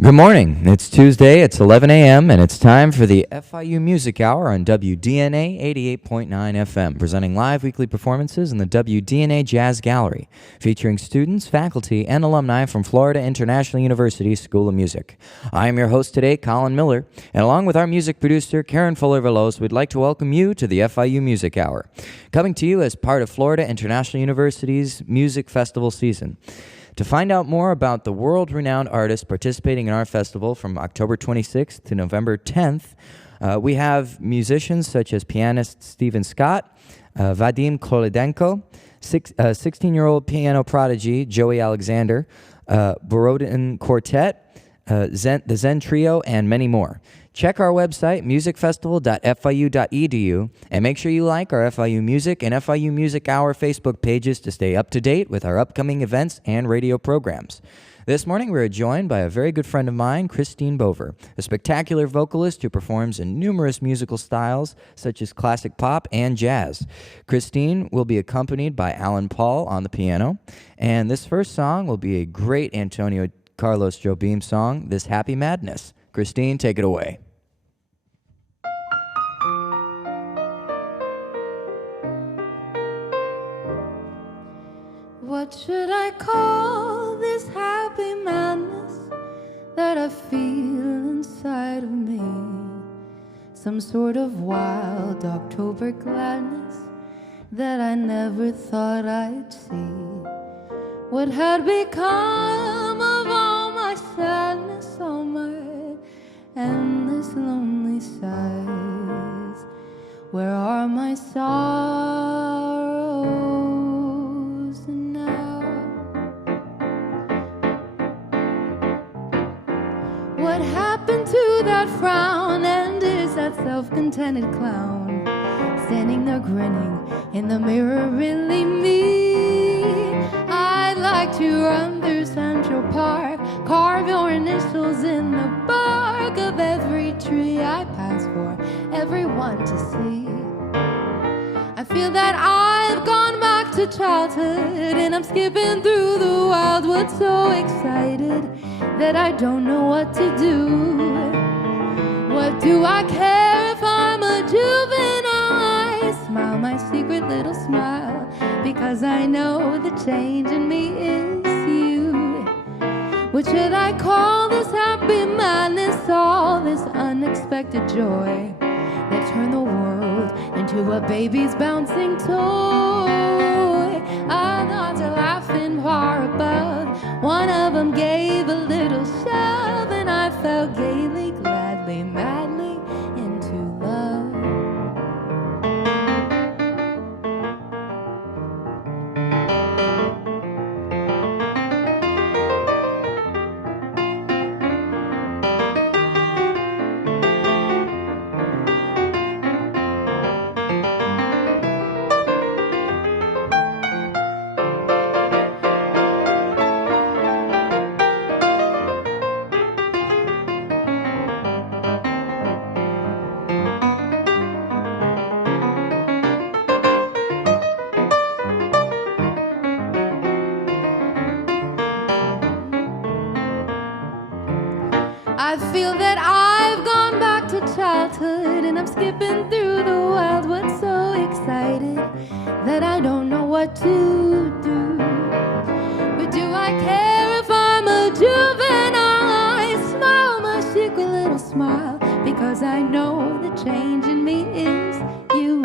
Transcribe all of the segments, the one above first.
Good morning. It's Tuesday, it's 11 a.m., and it's time for the FIU Music Hour on WDNA 88.9 FM, presenting live weekly performances in the WDNA Jazz Gallery, featuring students, faculty, and alumni from Florida International University School of Music. I am your host today, Colin Miller, and along with our music producer, Karen Fuller-Veloz, we'd like to welcome you to the FIU Music Hour, coming to you as part of Florida International University's Music Festival season. To find out more about the world-renowned artists participating in our festival from October 26th to November 10th, we have musicians such as pianist Stephen Scott, Vadim Kolodenko, 16-year-old piano prodigy Joey Alexander, Borodin Quartet, the Zen Trio, and many more. Check our website, musicfestival.fiu.edu, and make sure you like our FIU Music and FIU Music Hour Facebook pages to stay up to date with our upcoming events and radio programs. This morning, we're joined by a very good friend of mine, Kristine Bover, a spectacular vocalist who performs in numerous musical styles, such as classic pop and jazz. Kristine will be accompanied by Alan Paul on the piano, and this first song will be a great Antonio Carlos Jobim song, This Happy Madness. Kristine, take it away. What should I call this happy madness that I feel inside of me? Some sort of wild October gladness that I never thought I'd see. What had become of all my sadness, all my endless lonely sighs? Where are my sorrows now? What happened to that frown, and is that self-contented clown standing there grinning in the mirror really me? I'd like to run through Central Park, carve your initials in the bark of every tree I pass for everyone to see. I feel that I've gone back to childhood, and I'm skipping through the wildwood so excited that I don't know what to do. What do I care if I'm a juvenile? I smile my secret little smile, because I know the change in me is you. What should I call this happy madness, all this unexpected joy that turned the world into a baby's bouncing toy? Our thoughts are laughing far above. One of them gave a little shove, and I fell gaily, gladly, madly into love. I feel that I've gone back to childhood, and I'm skipping through the wildwood so excited that I don't know what to do. But do I care if I'm a juvenile? I smile my secret little smile, because I know the change in me is you.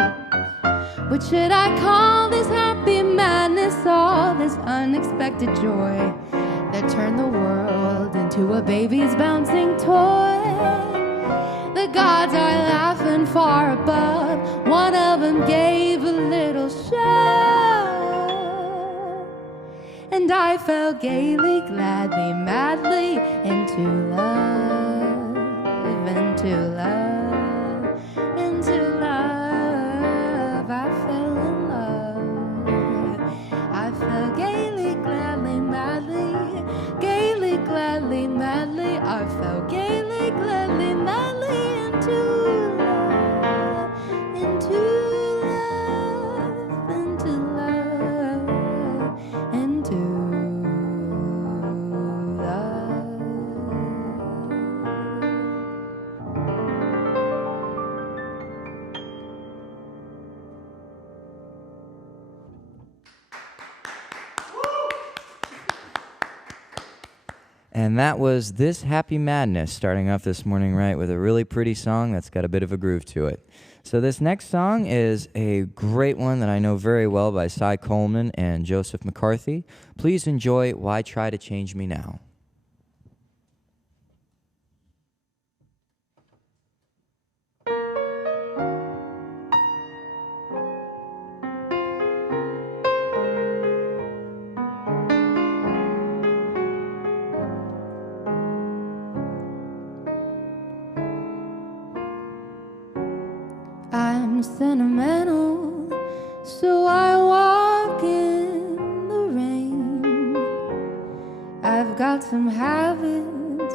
What should I call this happy madness, all this unexpected joy that turned the world into a baby's bouncing toy? The gods are laughing far above. One of them gave a little shove, and I fell gaily, gladly, madly into love, into love, into love. I fell in love. I fell gaily, gladly, madly, gaily, gladly, madly. I fell gaily, gladly, madly into love, into love, into love, into love. And that was This Happy Madness, starting off this morning right with a really pretty song that's got a bit of a groove to it. So this next song is a great one that I know very well by Cy Coleman and Joseph McCarthy. Please enjoy Why Try to Change Me Now. I'm sentimental, so I walk in the rain. I've got some habits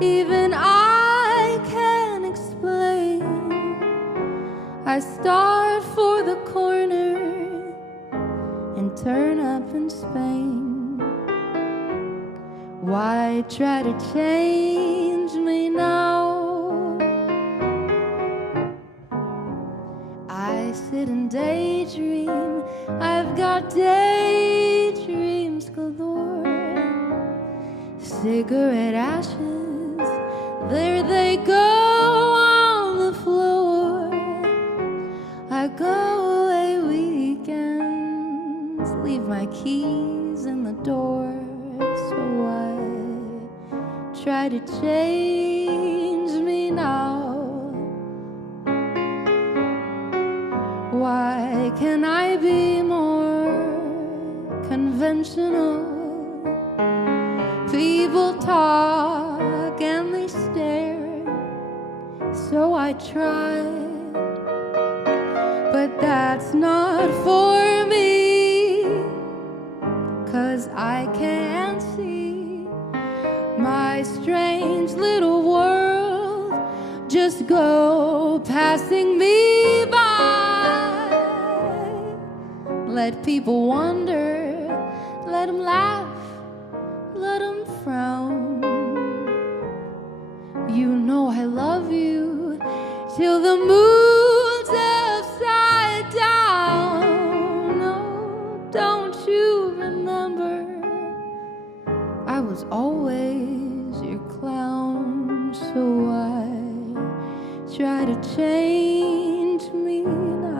even I can't explain. I start for the corner and turn up in Spain. Why try to change me now? I sit and daydream, I've got daydreams galore. Cigarette ashes, there they go on the floor. I go away weekends, leave my keys in the door. So I try to change me now. Why can I be more conventional? People talk and they stare, so I try, but that's not for me, 'cause I can't see my strange little world just go passing me by. Let people wonder, let them laugh, let them frown. You know I love you till the moon's upside down. No, don't you remember? I was always your clown, so I try to change me now.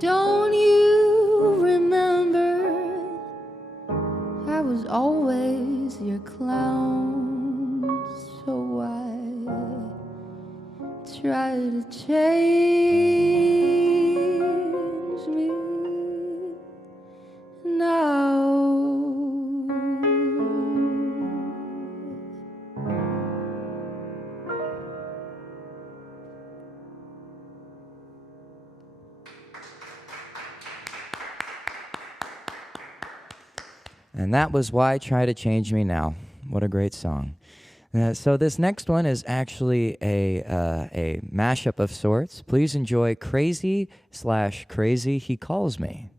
Don't you remember? I was always your clown, so I try to change me now. And that was Why Try to Change Me Now. What a great song. So this next one is actually a mashup of sorts. Please enjoy Crazy/Crazy He Calls Me.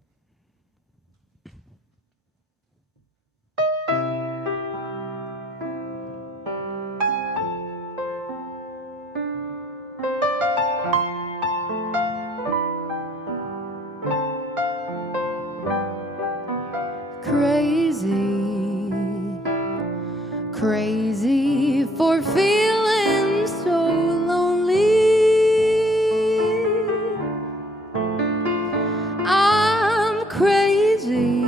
Crazy, crazy for feeling so lonely. I'm crazy,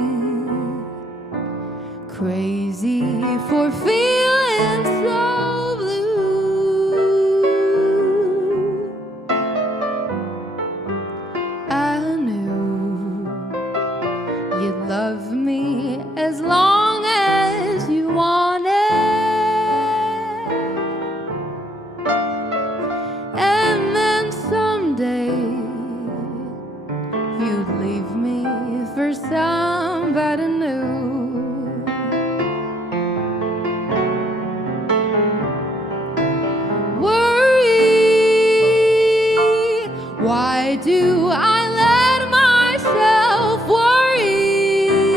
crazy for feeling so blue. I knew you'd love me as long as you wanted, and then someday you'd leave me for somebody new. Worry, why do I let myself worry?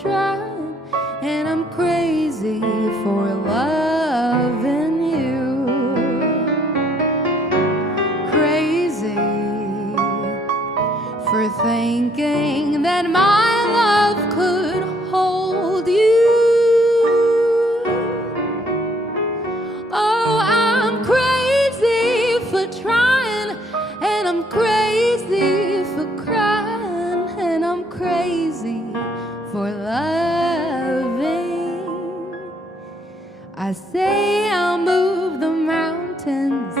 trying, and I'm crazy for loving you. Crazy for thinking that my love could hold you. Oh, I'm crazy for trying, and I'm crazy for crying, and I'm crazy for loving. I say I'll move the mountains,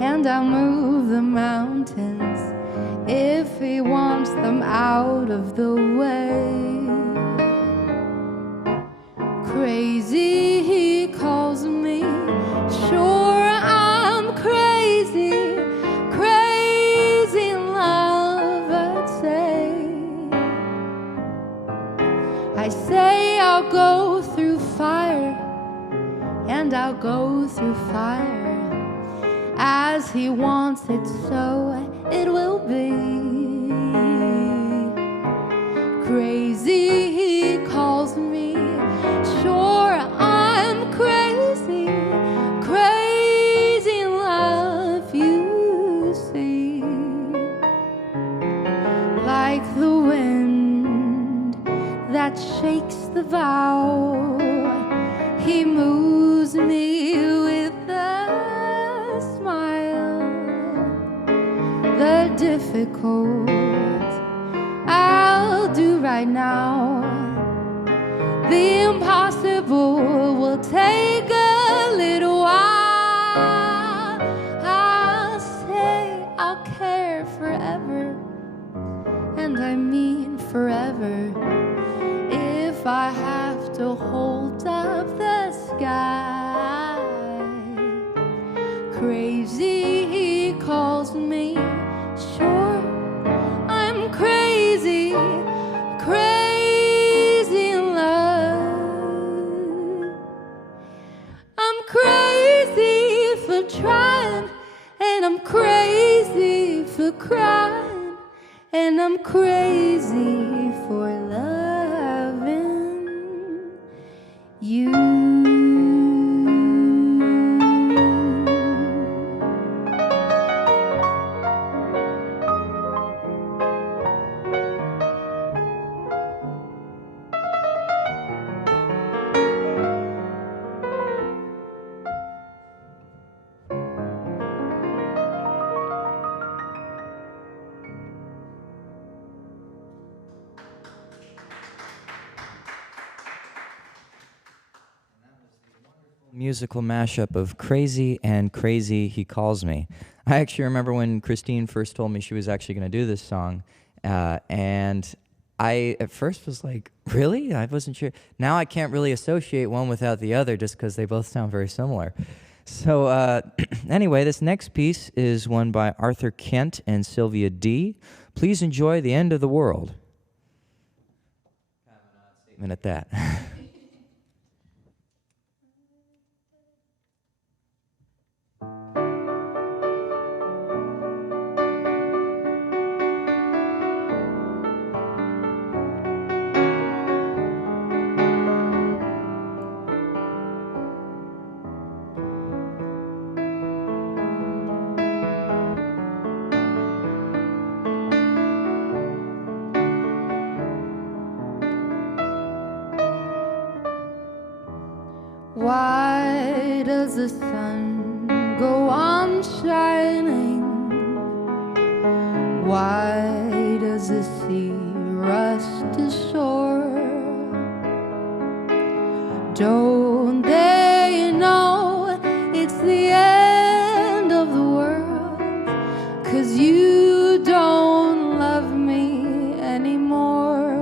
and I'll move the mountains if he wants them out of the way. Crazy, he calls me. Sure, I'm crazy, crazy in love, I'd say. I say I'll go through fire, and I'll go through fire. As he wants it, so it will be. Crazy, he calls me. Sure, I'm crazy, crazy in love, you see. Like the wind that shakes the bough, he moves me with a smile. The difficult I'll do right now. The impossible will take a little while. I'll say I'll care forever, and I mean forever. If I have to hold up the sky. Crazy, he calls me. Sure, I'm crazy, crazy in love. I'm crazy for trying, and I'm crazy for crying, and I'm crazy for loving you. Musical mashup of Crazy and Crazy He Calls Me. I actually remember when Kristine first told me she was actually going to do this song, and I at first was like, really? I wasn't sure. Now I can't really associate one without the other just because they both sound very similar. So anyway, this next piece is one by Arthur Kent and Sylvia D. Please enjoy The End of the World. Kind of an odd statement at that. Why does the sun go on shining? Why does the sea rush to shore? Don't they know it's the end of the world? 'Cause you don't love me anymore.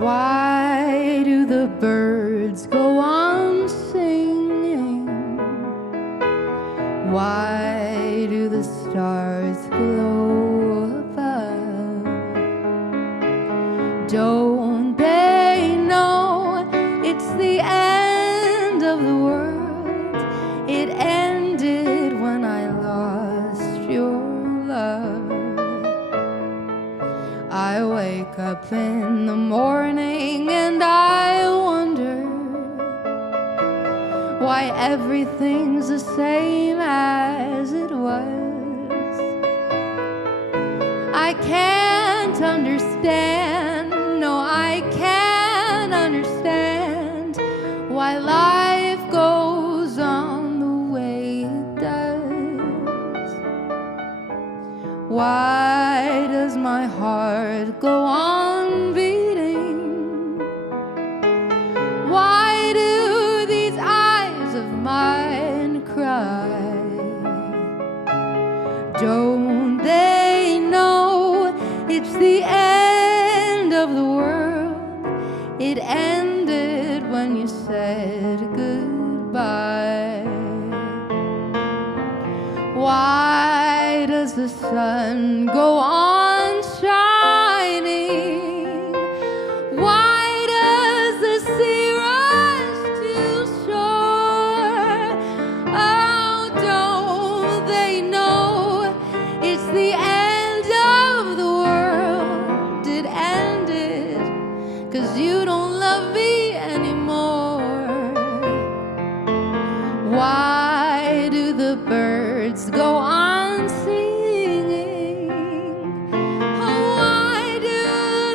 Why do the birds go on singing? Why do the stars glow above? Don't they know it's the end of the world? It ended when I lost your love. I wake up in the morning and I wonder why everything's the same as it was. I can't understand, no, I can't understand why life goes on the way it does. Why does my heart go on beating? Why do these eyes of mine cry? Don't they know it's the end of the world? It ended when you said goodbye. Why does the sun go on shining? Why does the sea rush to shore? Oh, don't they know it's the end of the world? It ended 'cause you don't love me anymore. Why do the birds go on singing? Oh, why do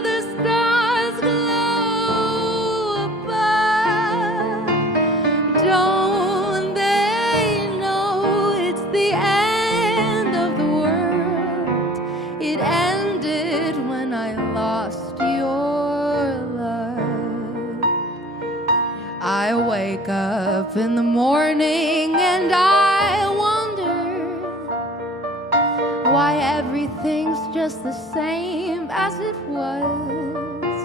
the stars glow above? Don't they know it's the end of the world? It ended when I lost your love. I wake up in the morning and I wonder why everything's just the same as it was.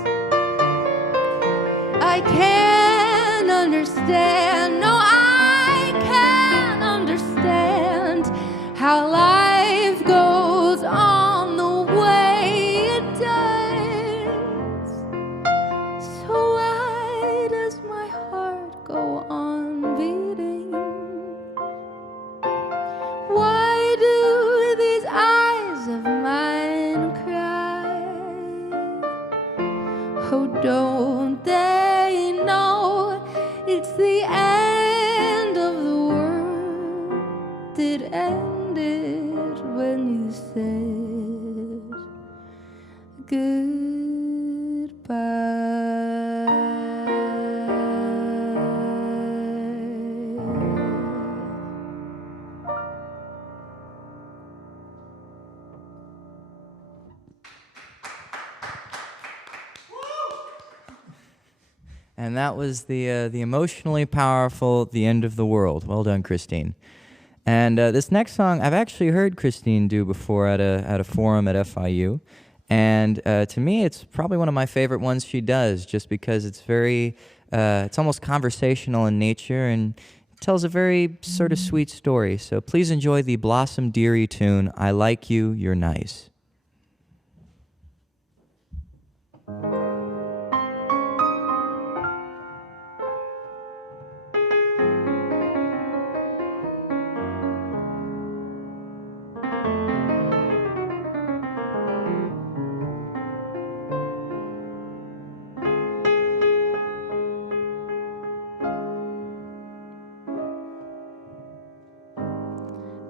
I can't understand, no, I can't understand how life goes on the way it does. So why does my heart go on beating? Why do these eyes of mine cry? Oh, don't they know it's the end of the world? It ended when you said And that was the emotionally powerful "The End of the World." Well done, Kristine. And this next song, I've actually heard Kristine do before at a forum at FIU. And to me, it's probably one of my favorite ones she does, just because it's very, it's almost conversational in nature and tells a very sort of sweet story. So please enjoy the Blossom Dearie tune, "I Like You, You're Nice."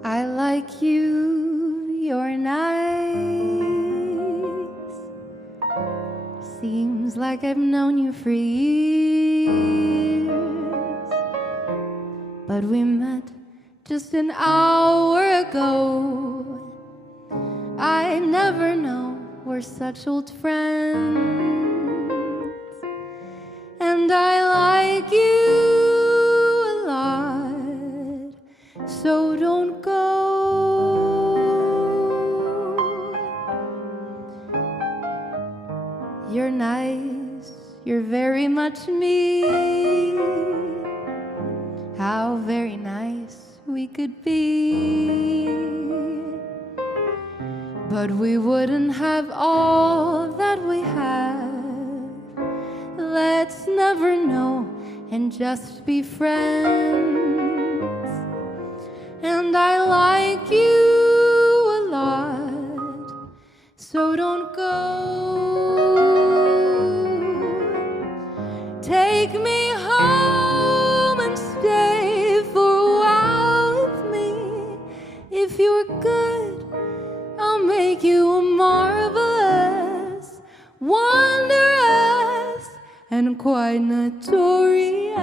I like you, you're nice. Seems like I've known you for years, but we met just an hour ago. I never know we're such old friends, and I like you a lot, so don't go. You're nice, you're very much me. How very nice we could be, but we wouldn't have all that we have. Let's never know and just be friends. And I like you a lot, so don't go. make you marvelous, wondrous, and quite notorious.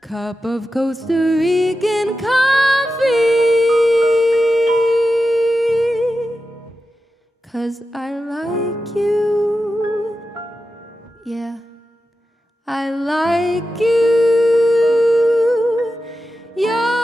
Cup of Costa Rican coffee, 'cause I like you. Yeah, I like you. You're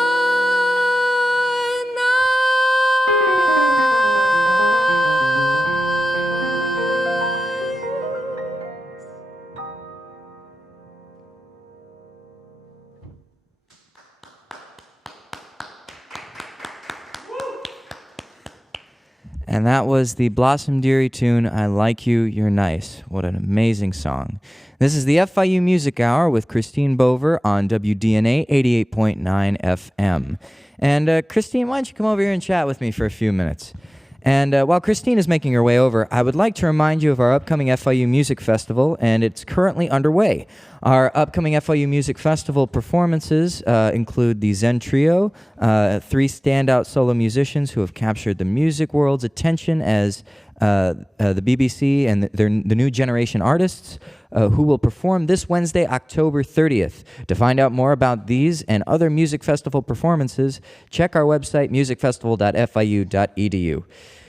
And that was the Blossom Dearie tune, I Like You, You're Nice. What an amazing song. This is the FIU Music Hour with Kristine Bover on WDNA 88.9 FM. And Kristine, why don't you come over here and chat with me for a few minutes? And while Kristine is making her way over, I would like to remind you of our upcoming FIU Music Festival, and it's currently underway. Our upcoming FIU Music Festival performances include the Zen Trio, 3 standout solo musicians who have captured the music world's attention as the BBC and the new generation artists who will perform this Wednesday, October 30th. To find out more about these and other music festival performances, check our website, musicfestival.fiu.edu.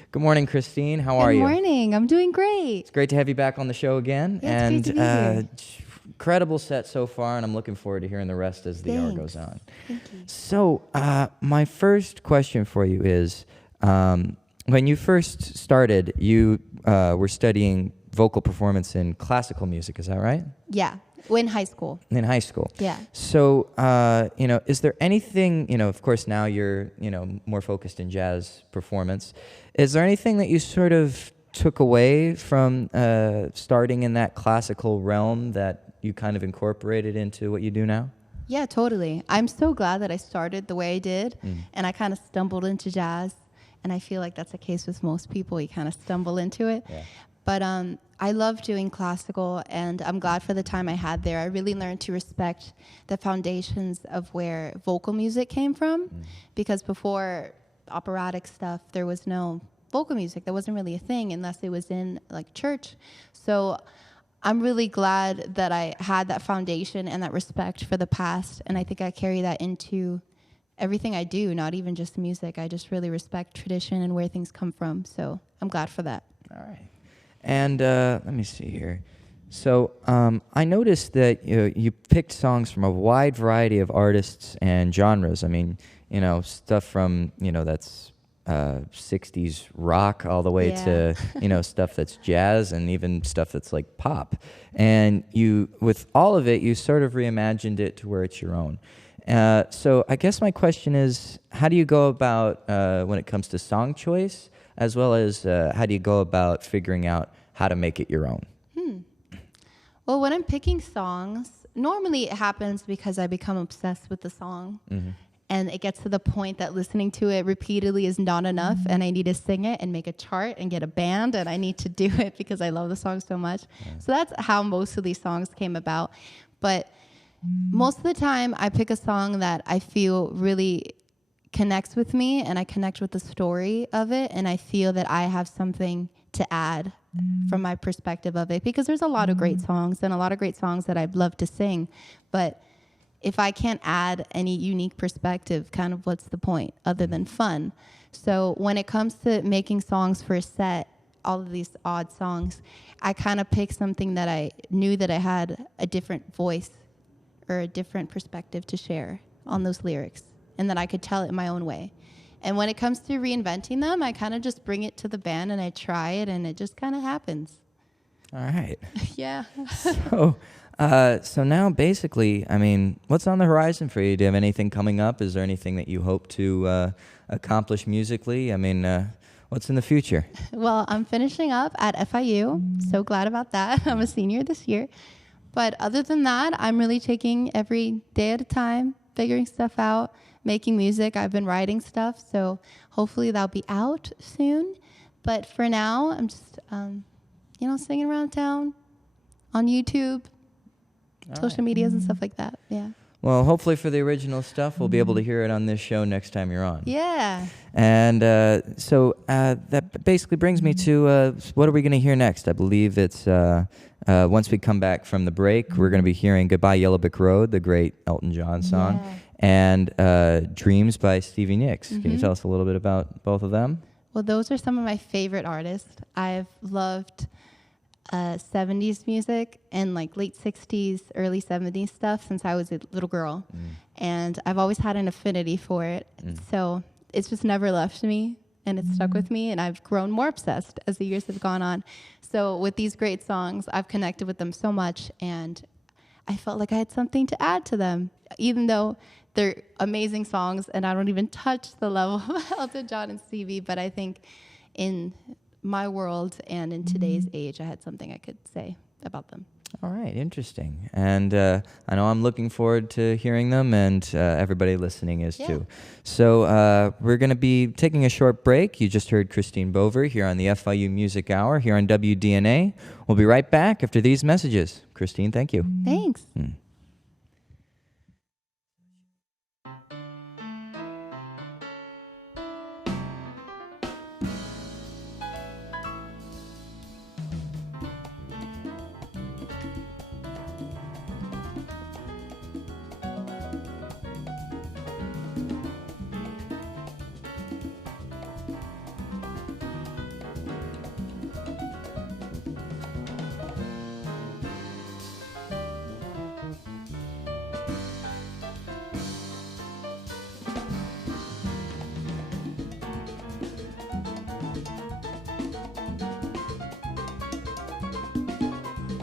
Good morning, Kristine. How are you? Good morning. I'm doing great. It's great to have you back on the show again. Yeah, it's great to be here. Incredible set so far, and I'm looking forward to hearing the rest as the hour goes on. Thank you. So, my first question for you is, when you first started, you were studying vocal performance in classical music, is that right? Yeah, in high school. In high school. Yeah. So, is there anything, of course now you're, more focused in jazz performance. Is there anything that you sort of took away from starting in that classical realm that you kind of incorporated into what you do now? Yeah, totally. I'm so glad that I started the way I did, and I kind of stumbled into jazz, and I feel like that's the case with most people. You kind of stumble into it. Yeah. But I love doing classical, and I'm glad for the time I had there. I really learned to respect the foundations of where vocal music came from, because before operatic stuff, there was no vocal music. That wasn't really a thing unless it was in like church. So I'm really glad that I had that foundation and that respect for the past, and I think I carry that into everything I do, not even just music. I just really respect tradition and where things come from, so I'm glad for that. All right. And let me see here. So I noticed that you picked songs from a wide variety of artists and genres. I mean, stuff from, that's 60s rock all the way to, stuff that's jazz and even stuff that's like pop. And with all of it, you sort of reimagined it to where it's your own. So I guess my question is, how do you go about when it comes to song choice, as well as how do you go about figuring out how to make it your own? Well, when I'm picking songs, normally it happens because I become obsessed with the song. And it gets to the point that listening to it repeatedly is not enough, and I need to sing it and make a chart and get a band, and I need to do it because I love the song so much. Yeah. So that's how most of these songs came about. But most of the time, I pick a song that I feel really connects with me, and I connect with the story of it, and I feel that I have something to add from my perspective of it, because there's a lot of great songs and a lot of great songs that I'd love to sing, but if I can't add any unique perspective, kind of what's the point other than fun? So when it comes to making songs for a set, all of these odd songs, I kind of pick something that I knew that I had a different voice or a different perspective to share on those lyrics, and that I could tell it in my own way. And when it comes to reinventing them, I kind of just bring it to the band and I try it, and it just kind of happens. All right. Yeah. So now basically, I mean, what's on the horizon for you? Do you have anything coming up? Is there anything that you hope to accomplish musically? I mean, what's in the future? Well, I'm finishing up at FIU. So glad about that. I'm a senior this year. But other than that, I'm really taking every day at a time, figuring stuff out, making music. I've been writing stuff, so hopefully that'll be out soon. But for now, I'm just, singing around town on YouTube, social medias and stuff like that. Yeah. Well, hopefully for the original stuff, we'll be able to hear it on this show next time you're on. Yeah. And so that basically brings me to what are we going to hear next? I believe it's once we come back from the break, we're going to be hearing Goodbye Yellow Brick Road, the great Elton John song, and Dreams by Stevie Nicks. Can you tell us a little bit about both of them? Well, those are some of my favorite artists. I've loved 70s music and like late 60s, early 70s stuff since I was a little girl. And I've always had an affinity for it. So it's just never left me, and it's stuck with me, and I've grown more obsessed as the years have gone on. So with these great songs, I've connected with them so much, and I felt like I had something to add to them, even though they're amazing songs, and I don't even touch the level of Elton John and Stevie, but I think in my world and in today's age, I had something I could say about them. All right, interesting. And I know I'm looking forward to hearing them, and everybody listening is too. So we're going to be taking a short break. You just heard Kristine Bover here on the FIU Music Hour here on WDNA. We'll be right back after these messages. Kristine, thank you. Thanks.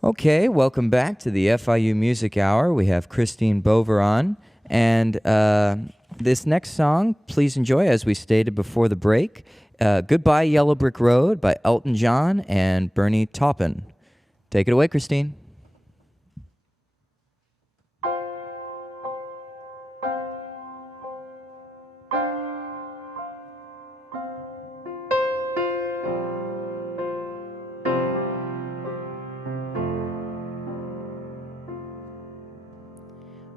Okay, welcome back to the FIU Music Hour. We have Kristine Bover on, and this next song, please enjoy, as we stated before the break, Goodbye Yellow Brick Road by Elton John and Bernie Taupin. Take it away, Kristine.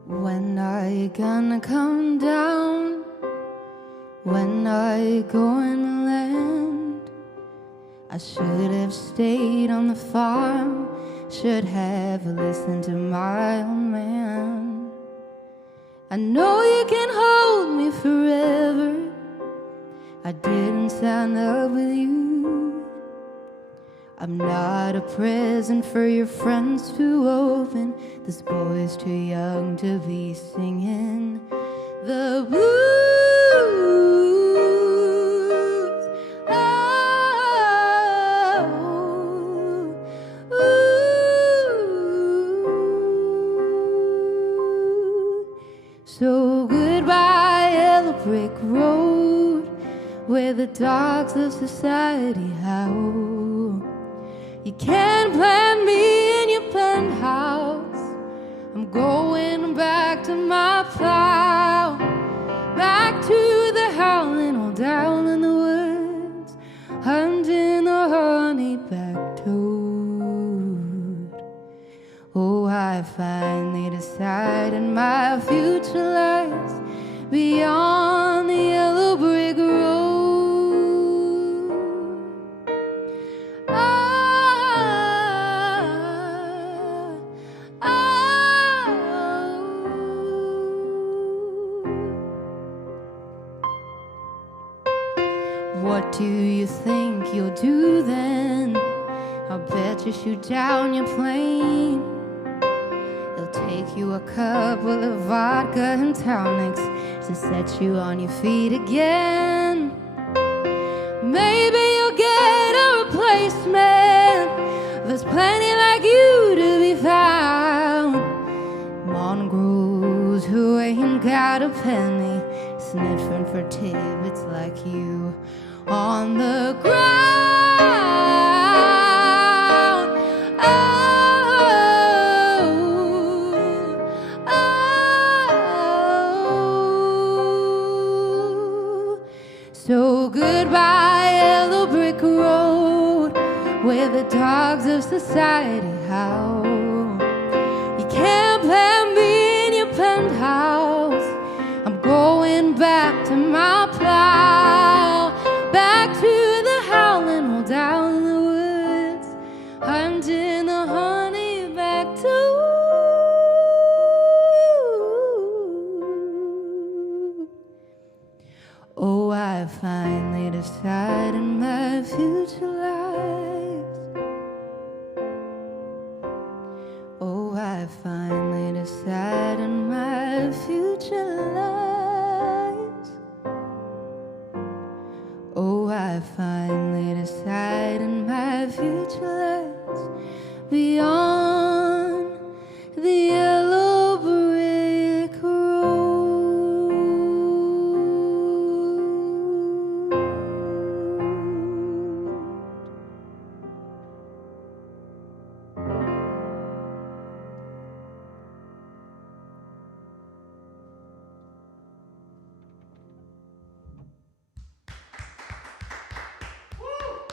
When are you gonna come down? When are you going to land? I should have stayed on the farm, should have listened to my old man. I know you can hold me forever, I didn't sign up with you. I'm not a present for your friends to open. This boy's too young to be singing the blues. Oh, ooh. So goodbye, yellow brick road, where the dogs of society howl. You can't plant me in your penthouse. I'm going back to my plow, back to the howling old owl in the woods, hunting the honey-backed toad. Oh, I finally decided my future lies beyond the yellow brick road. What do you think you'll do then? I'll bet you shoot down your plane. It'll take you a couple of vodka and tonics to set you on your feet again. Maybe you'll get a replacement. There's plenty like you to be found. Mongrels who ain't got a penny, sniffing for tidbits like you on the ground. Oh, oh. So goodbye, yellow brick road, where the dogs of society howl. You can't plant me in your penthouse. I finally decided my future lies. Oh, I finally decided my future lies. Oh, I finally decided my future lies beyond the yellow brick road.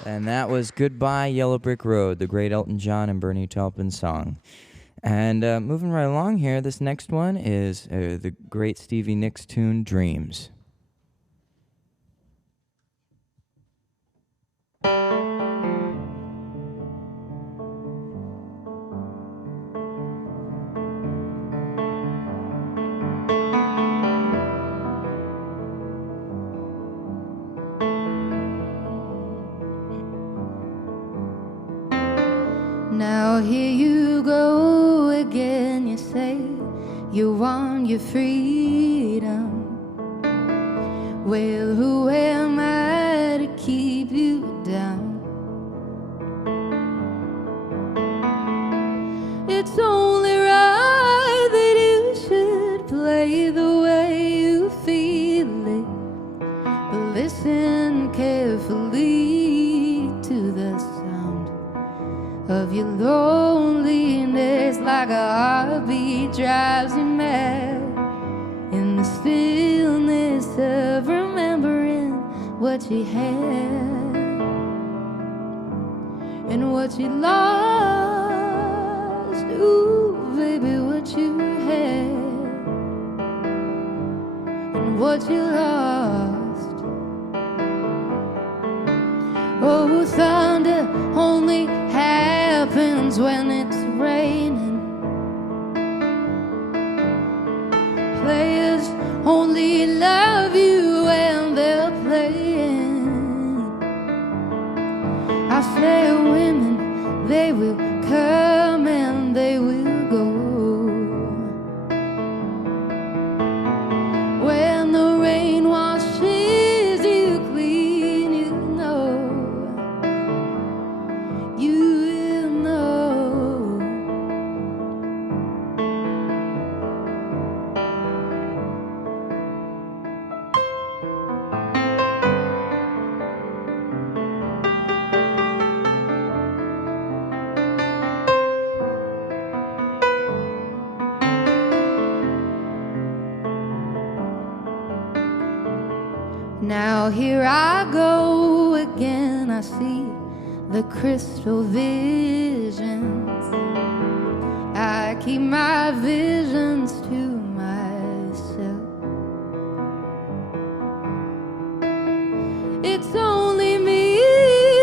And that was Goodbye Yellow Brick Road, the great Elton John and Bernie Taupin song. And moving right along here, this next one is the great Stevie Nicks tune, Dreams. Now here you go again, you say you want your freedom. Well, who am I to keep you down? It's only right that you should play the way you feel it, but listen carefully to the sound of your loneliness, like a heartbeat drives you mad, in the stillness of remembering what you had and what you lost. Ooh, baby, what you had and what you lost. Oh, thunder only happens when it's raining. Players only love you when they're playing. I say women, they will come and they will go. When the rain washes you clean, you know. You will know. Now here I go again, I see the crystal visions. I keep my visions to myself. It's only me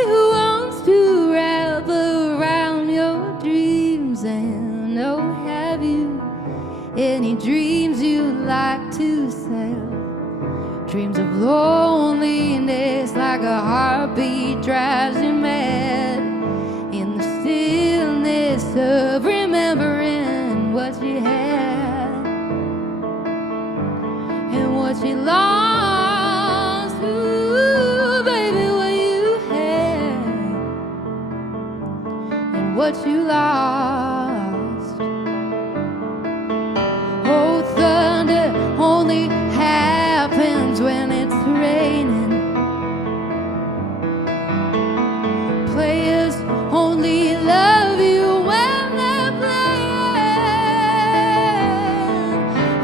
who wants to wrap around your dreams. And oh, have you any dreams you'd like to sell? Dreams of loneliness, like a heartbeat drives you mad, in the stillness of remembering what you had and what you lost. Ooh, baby, what you had and what you lost. Oh, thunder only happens when it's raining. Players only love you when they're playing.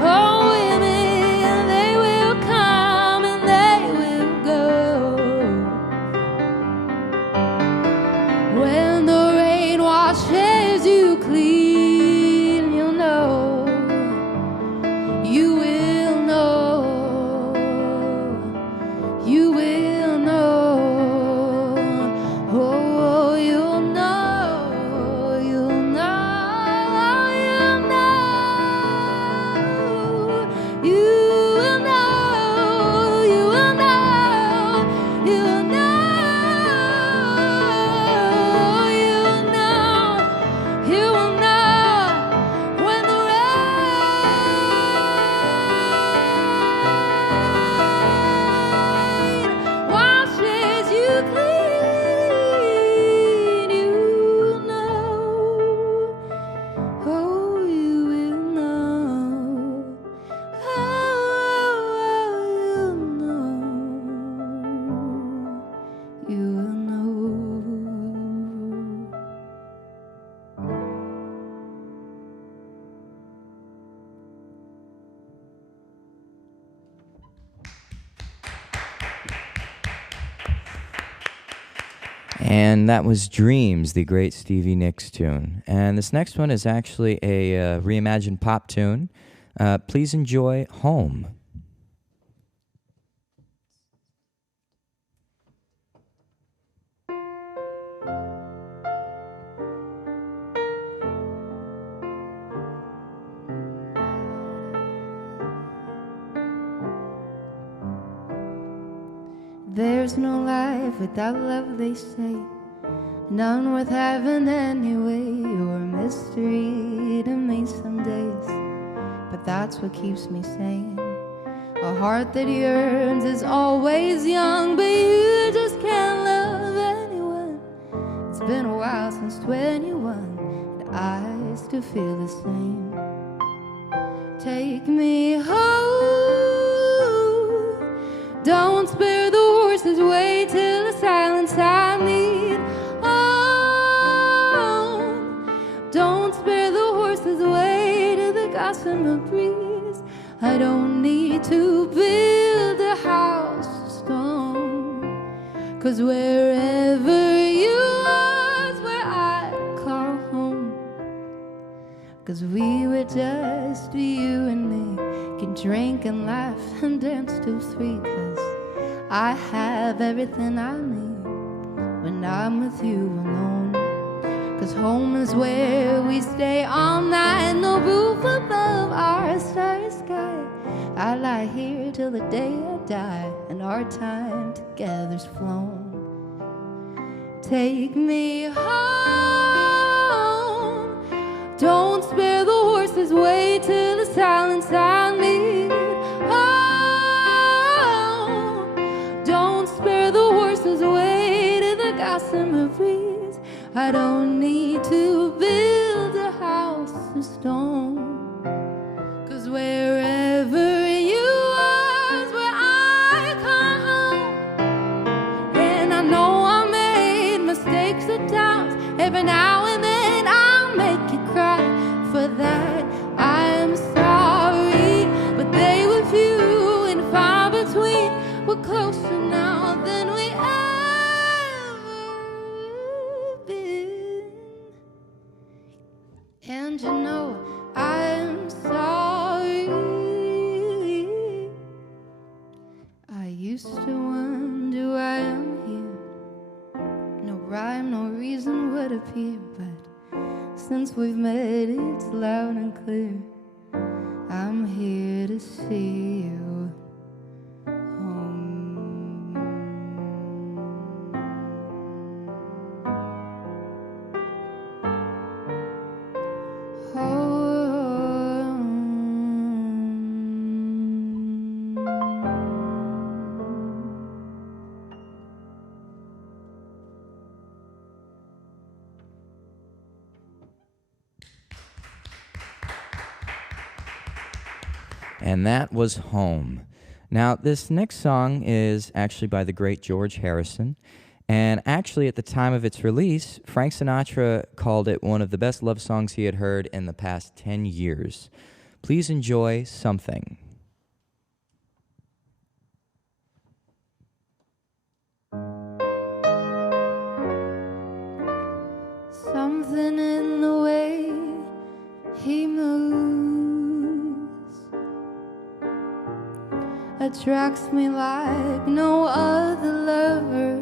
Oh, women, they will come and they will go. When the rain washes And that was Dreams, the great Stevie Nicks tune. And this next one is actually a reimagined pop tune. Please enjoy Home. There's no life without love, they say. None worth having anyway, or a mystery to me some days. But that's what keeps me sane. A heart that yearns is always young, but you just can't love anyone. It's been a while since 21, and I still feel the same. Take me home. Don't spare the horses, wait till the silence I need. Don't spare the horses, wait till the gossamer breeze. I don't need to build a house of stone, 'cause wherever you are is where I call home. 'Cause we were just you and me, can drink and laugh and dance till 3, 'cause I have everything I need when I'm with you alone. 'Cause home is where we stay all night, no roof above our starry sky. I lie here till the day I die, and our time together's flown. Take me home. Don't spare the horses, wait till the silence I need. Oh, don't spare the horses, wait till the gossamer breeze. I don't need to build a house of stone, 'cause wherever you are is where I come home. And I know I made mistakes at times, every now and then I'll make you cry. For that I'm sorry, but they were few and far between. We're closer now than we ever been. And you know I'm sorry. I used to wonder why I'm here. No rhyme, no reason would appear, but since we've met, it's loud and clear. I'm here to see you home. Home. And that was Home. Now, this next song is actually by the great George Harrison. And actually, at the time of its release, Frank Sinatra called it one of the best love songs he had heard in the past 10 years. Please enjoy Something. Something in the way he moves attracts me like no other lover.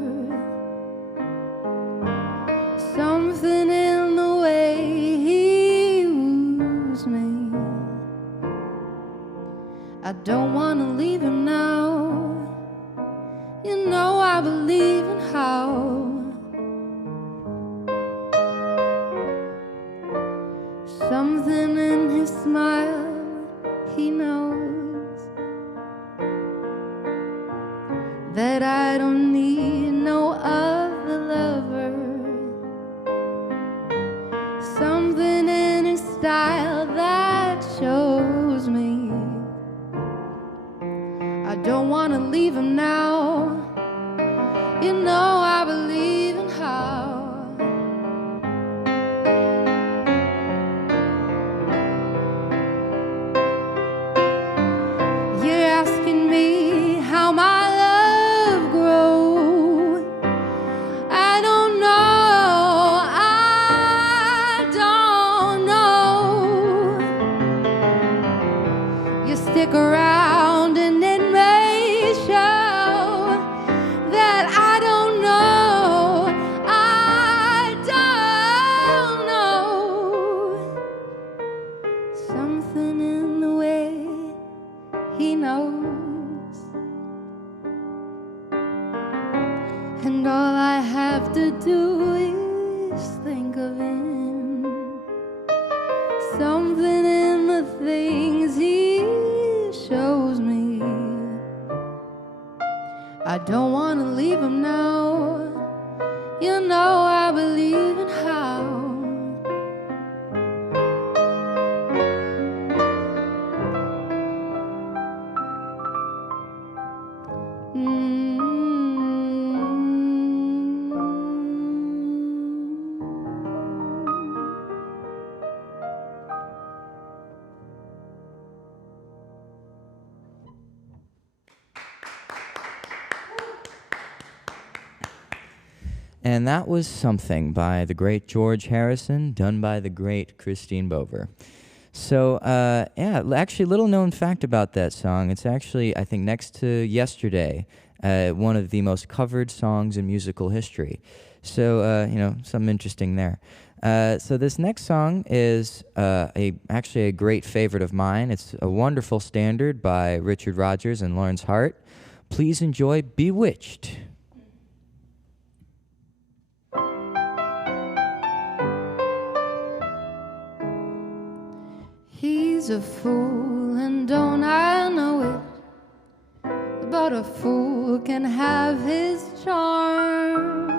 Something in the way he woos me. I don't want to leave him now. You know I believe in how something in his smile, he knows that I don't need no other lover. Something in his style that shows me I don't want to leave him now. You know I believe in how you're asking me how my love grows. I don't and all I have to do is think of him. Something in the things he shows me. I don't want to leave him now. You know I believe in how. And that was Something by the great George Harrison, done by the great Kristine Bover. So, yeah, actually, little known fact about that song. It's actually, I think, next to Yesterday, one of the most covered songs in musical history. So, you know, something interesting there. So this next song is actually a great favorite of mine. It's a wonderful standard by Richard Rodgers and Lawrence Hart. Please enjoy Bewitched. He's a fool, and don't I know it? But a fool can have his charms.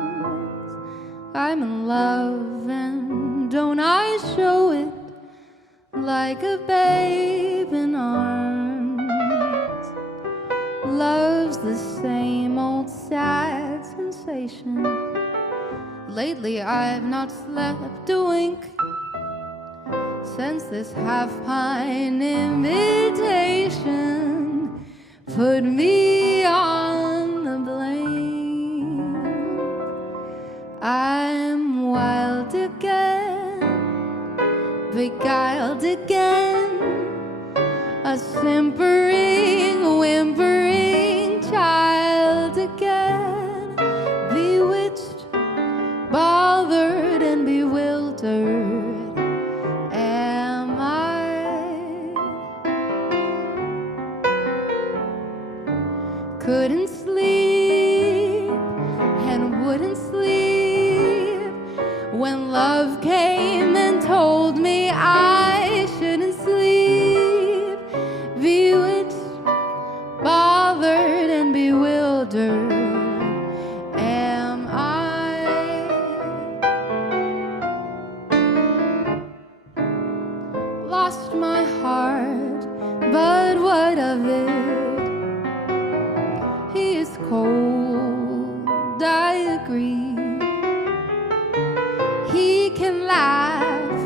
I'm in love, and don't I show it? Like a babe in arms. Love's the same old sad sensation. Lately I've not slept a wink since this half-pint invitation put me on the blame. I'm wild again, beguiled again, a simpering, whimpering child again, bewitched, bothered and bewildered. Couldn't sleep and wouldn't sleep when love came and told me I shouldn't sleep. Bewitched, bothered and bewildered am I. Lost my heart, but what of it? He is cold, I agree. He can laugh,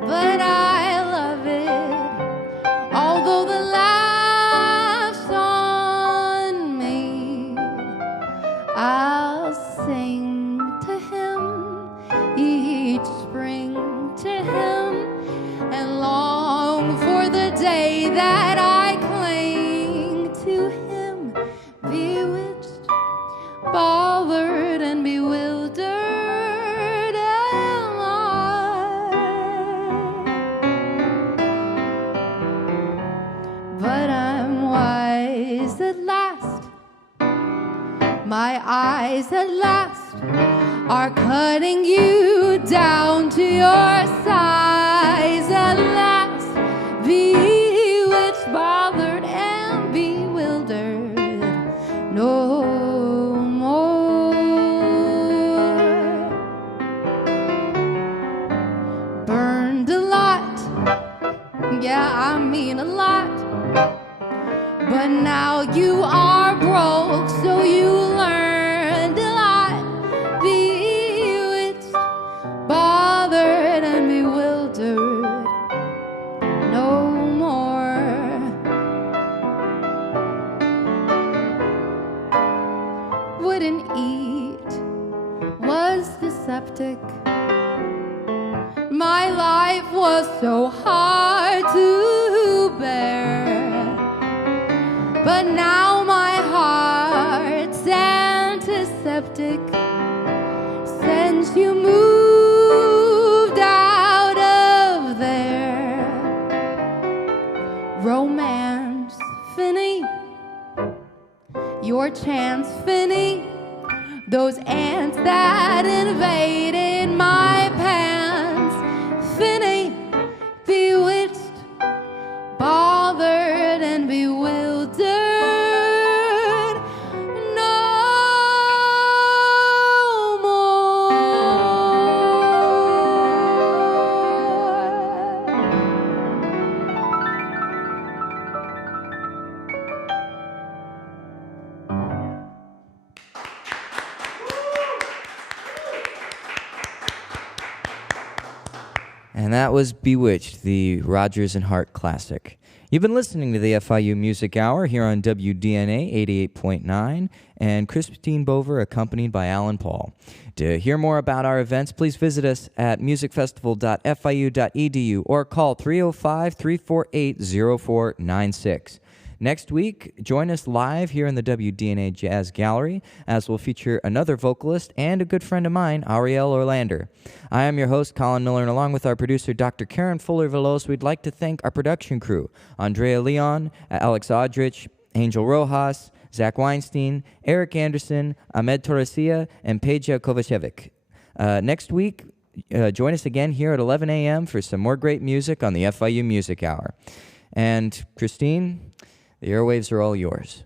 but I love it. Although the laugh's on me, I'll sing to him each spring to him and long for the day that I cling to him. Bewitched, bothered and bewildered am I. But I'm wise at last. My eyes at last are cutting you down to your size at last. Bewitched, bothered and bewildered. No more. Burned a lot, yeah, I mean a lot. But now you are broke, so you learned a lot. Bewitched, bothered and bewildered. No more. Wouldn't eat, was dyspeptic. My life was so hard to bear. But now my heart's antiseptic since you moved out of there. Romance, Finny, your chance, Finny. those ants that invaded my pants. Finny, bewitched, bothered and bewildered, no more. And that was Bewitched, the Rodgers and Hart classic. You've been listening to the FIU Music Hour here on WDNA 88.9, and Kristine Bover accompanied by Alan Paul. To hear more about our events, please visit us at musicfestival.fiu.edu or call 305-348-0496. Next week, join us live here in the WDNA Jazz Gallery, as we'll feature another vocalist and a good friend of mine, Ariel Orlander. I am your host, Colin Miller, and along with our producer, Dr. Karen Fuller-Veloz, we'd like to thank our production crew, Andrea Leon, Alex Aldrich, Angel Rojas, Zach Weinstein, Eric Anderson, Ahmed Torresia, and Peja Kovacevic. Next week, join us again here at 11 a.m. for some more great music on the FIU Music Hour. And Kristine, the airwaves are all yours.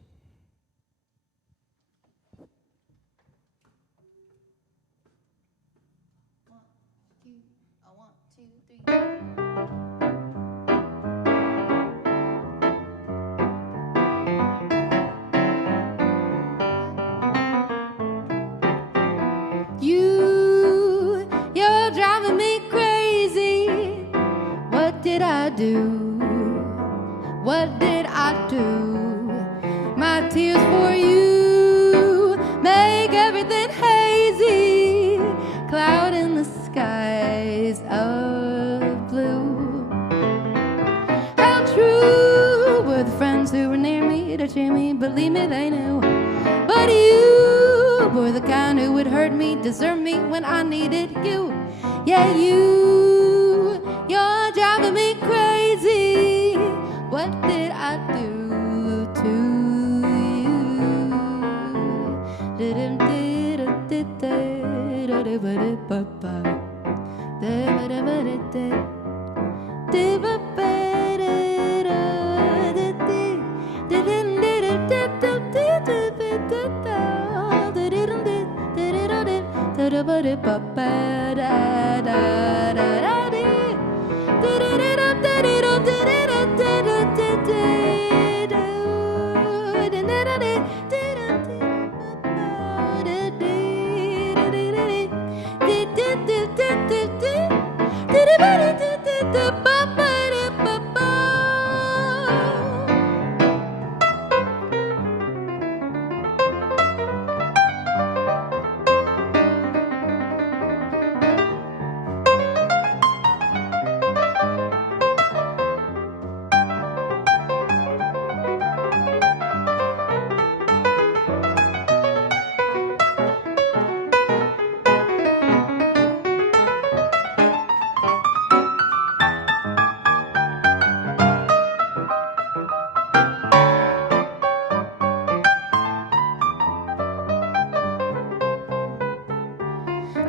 You're driving me crazy. What did I do? What did I do? My tears for you make everything hazy. Cloud in the skies of blue. How true were the friends who were near me to cheer me? Believe me, they knew. But you were the kind who would hurt me, desert me when I needed you. Yeah, you're driving me crazy. What did I do to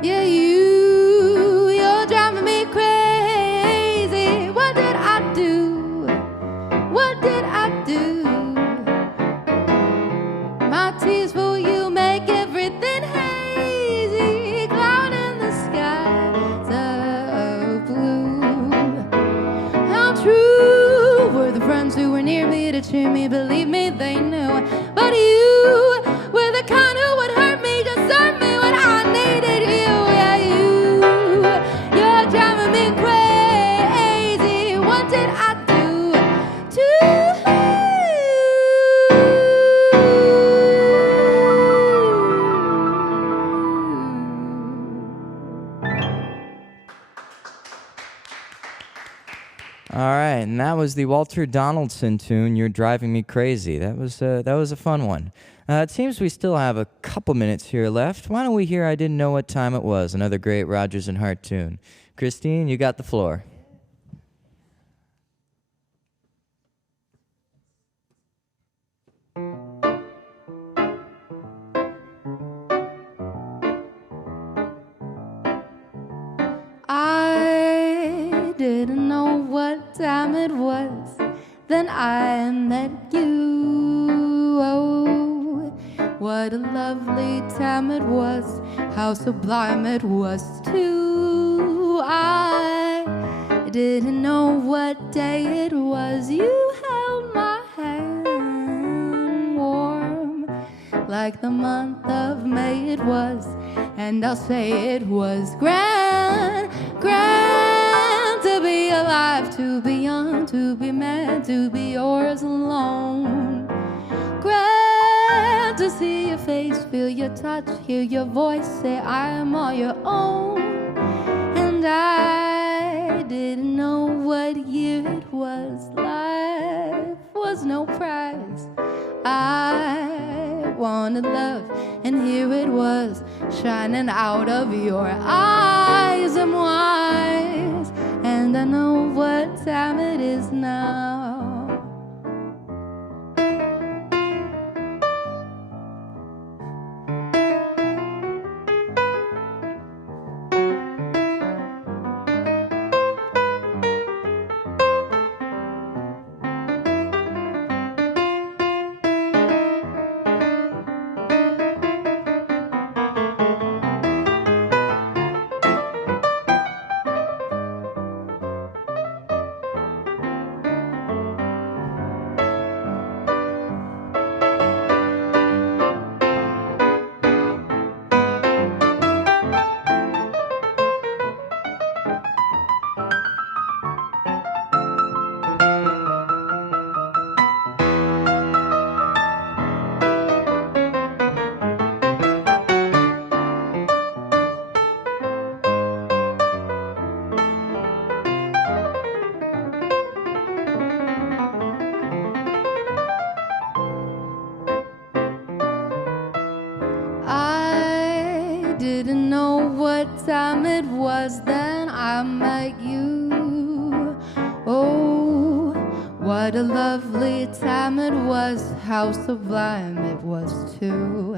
Yeah, you're driving me crazy. What did I do? What did I do? My tears for you make everything hazy. Cloud in the skies of blue. How true were the friends who were near me to cheer me? Believe me, they knew. But you were the kind who would hurt me, desert me when I needed you. Yeah, you're driving me crazy. What did I do to All right, and that was the Walter Donaldson tune, You're Driving Me Crazy. That was a fun one. It seems we still have a couple minutes here left. Why don't we hear I Didn't Know What Time It Was, another great Rodgers and Hart tune. Kristine, you got the floor. didn't know what time it was, then I met you. Oh, what a lovely time it was, how sublime it was too. I didn't know what day it was, you held my hand warm, like the month of May it was, and I'll say it was grand, grand to be alive, to be young, to be mad, to be yours alone. Grand to see your face, feel your touch, hear your voice, say I am all your own. And I didn't know what year it was, life was no prize. I wanted love, and here it was, shining out of your eyes. I'm wise, and I know what time it is now. Didn't know what time it was, then I met you. Oh, what a lovely time it was, how sublime it was too.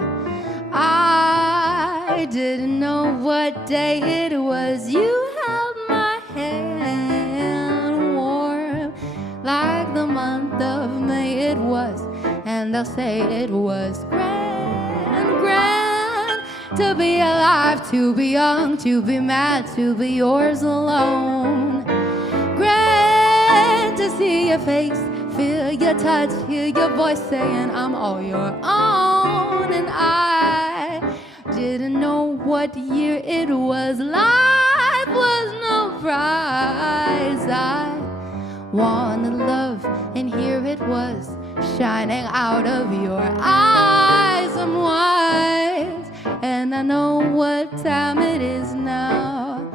I didn't know what day it was, you held my hand warm, like the month of May it was, and I'll say it was grand, grand to be alive, to be young, to be mad, to be yours alone. Grand to see your face, feel your touch, hear your voice saying I'm all your own. And I didn't know what year it was, life was no prize. I wanted love, and here it was, shining out of your eyes. I'm wise, and I know what time it is now.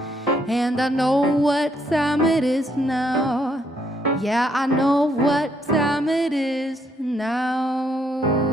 And I know what time it is now. Yeah, I know what time it is now.